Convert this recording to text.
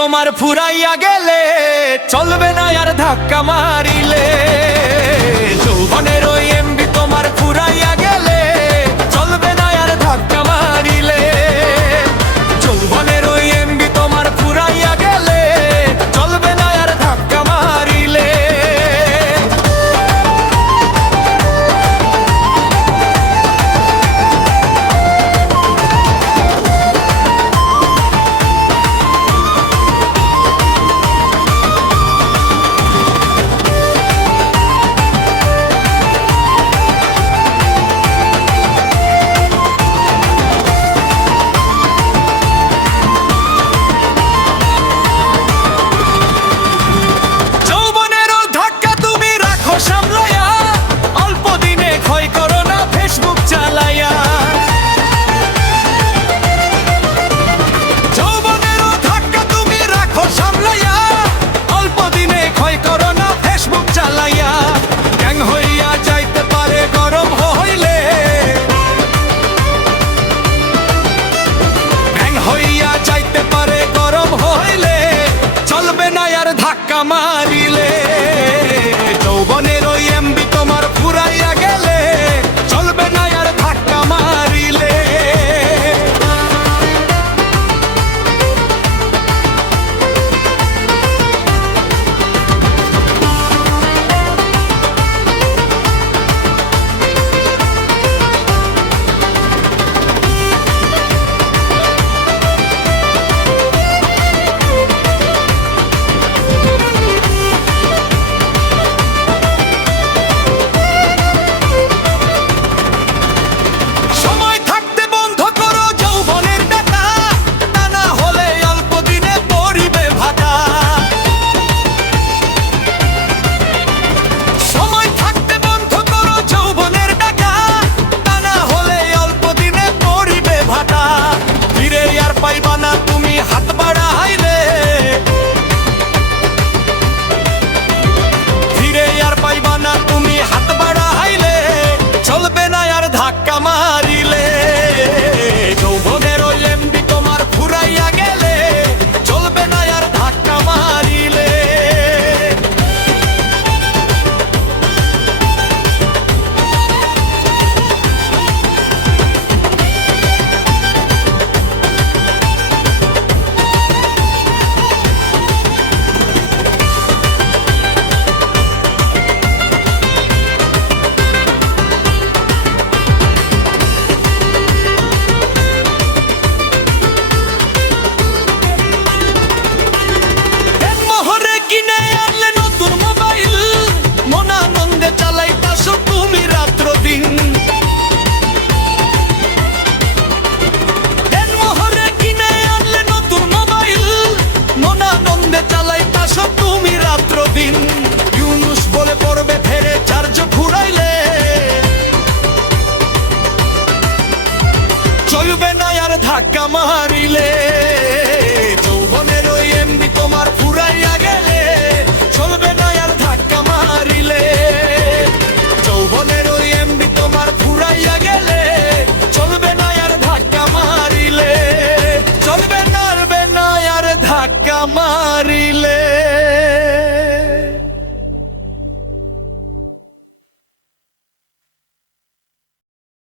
তোমার ফুরাইয়া গেলে চলবে না আর ধাক্কা মারিলে। যৌবনের ওই এমবি তোমার ফুরাইয়া গেলে চলবে না আর ধাক্কা মারিলে। যৌবনের ওই এমবি তোমার ফুরাইয়া গেলে চলবে না আর ধাক্কা মারিলে। ধাক্কা মারিলে যৌবনের ওই এমবি তোমার ফুরাইয়া গেলে চলবে না আর ধাক্কা মারিলে। হাত বাড়াইলে ফিরে আর পাইবা না তুমি, হাত বাড়াইলে চলবে না আর ধাক্কা মারিলে। যৌবনের ওই এমবি তোমার ফুরাইয়া গেলে চলবে না আর ধাক্কা মারিলে। ইউনুস বলে পড়বে ফেরে চার্জ ঘুরাইলে চলবে না আর ধাক্কা মারিলে।